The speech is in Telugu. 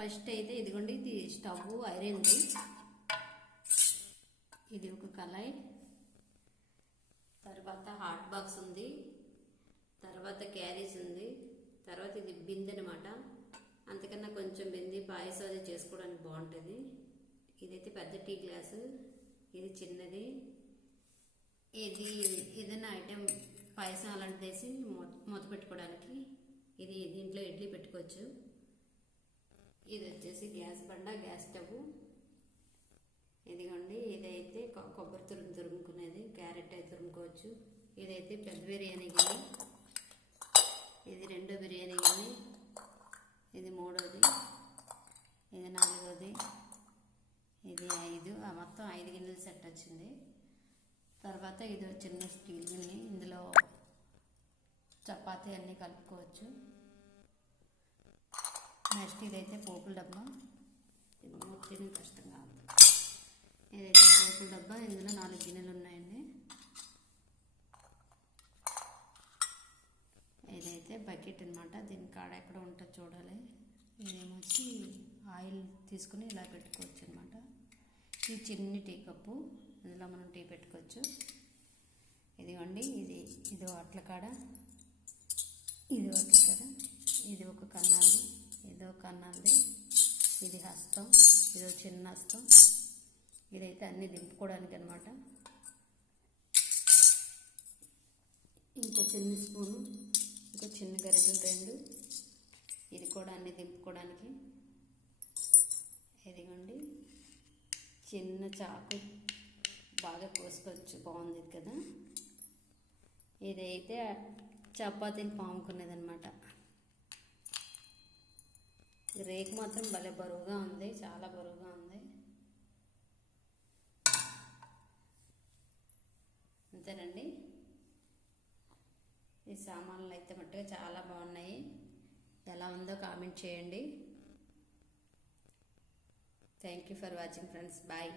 ఫస్ట్ అయితే ఇదిగోండి, ఇది స్టవ్ ఐరన్ది. ఇది ఒక కళాయి, తర్వాత హాట్ బాక్స్ ఉంది, తర్వాత క్యారీస్ ఉంది, తర్వాత ఇది బిందె అనమాట. అంతకన్నా కొంచెం బింది పాయసం అది చేసుకోవడానికి బాగుంటుంది. ఇదైతే పెద్ద టీ గ్లాసు, ఇది చిన్నది. ఇది ఏదైనా ఐటెం పాయసం అలాంటిది వేసి మూత పెట్టుకోవడానికి. ఇది దీంట్లో ఇడ్లీ పెట్టుకోవచ్చు. ఇది వచ్చేసి గ్యాస్ బండ, గ్యాస్ స్టవ్. ఇదిగోండి, ఇదైతే కొబ్బరి తురుముకునేది, క్యారెట్ అయితే తురుముకోవచ్చు. ఇదైతే పెద్ద బిర్యానీ గిన్నె, ఇది రెండో బిర్యానీ గిన్నె, ఇది మూడోది, ఇది నాలుగోది, ఇది 5. మొత్తం 5 గిన్నెలు సెట్ వచ్చింది. తర్వాత ఇది చిన్న స్టీల్ గిన్నె, ఇందులో చపాతీ అన్నీ కలుపుకోవచ్చు. నెక్స్ట్ ఇదైతే పోపుల డబ్బా, ఇది మూర్తిని కష్టంగా ఉంది. ఇదైతే పోపుల డబ్బా, ఇందులో 4 గిన్నెలు ఉన్నాయండి. ఇదైతే బకెట్ అనమాట, దీని కాడ ఎక్కడ ఉంటుంది చూడాలి. ఇదేమొచ్చి ఆయిల్ తీసుకుని ఇలా పెట్టుకోవచ్చు అనమాట. ఈ చిన్ని టీ కప్పు, ఇందులో మనం టీ పెట్టుకోవచ్చు. ఇదిగోండి, ఇది అట్ల కాడ, ఇది అట్ల కాడ, ఇది ఒక కన్నాలది, ఇది ఒక కన్నాలది, ఇది హస్తం, ఇది ఒక చిన్న హస్తం. ఇదైతే అన్నీ దింపుకోవడానికి అనమాట. ఇంకో చిన్న స్పూను, ఇంకో చిన్న గరిటెలు 2, ఇది కూడా అన్నీ దింపుకోవడానికి. ఇదిగోండి, చిన్న చాకు, బాగా కోసుకోవచ్చు, బాగుంది కదా. ఇదైతే చపాతీలు పాముకునేది అనమాట. రేకు మాత్రం భలే బరువుగా ఉంది, చాలా బరువుగా ఉంది. అంతేనండి, ఈ సామాన్లు అయితే మట్టుగా చాలా బాగున్నాయి. ఎలా ఉందో కామెంట్ చేయండి. Thank you for watching friends. Bye.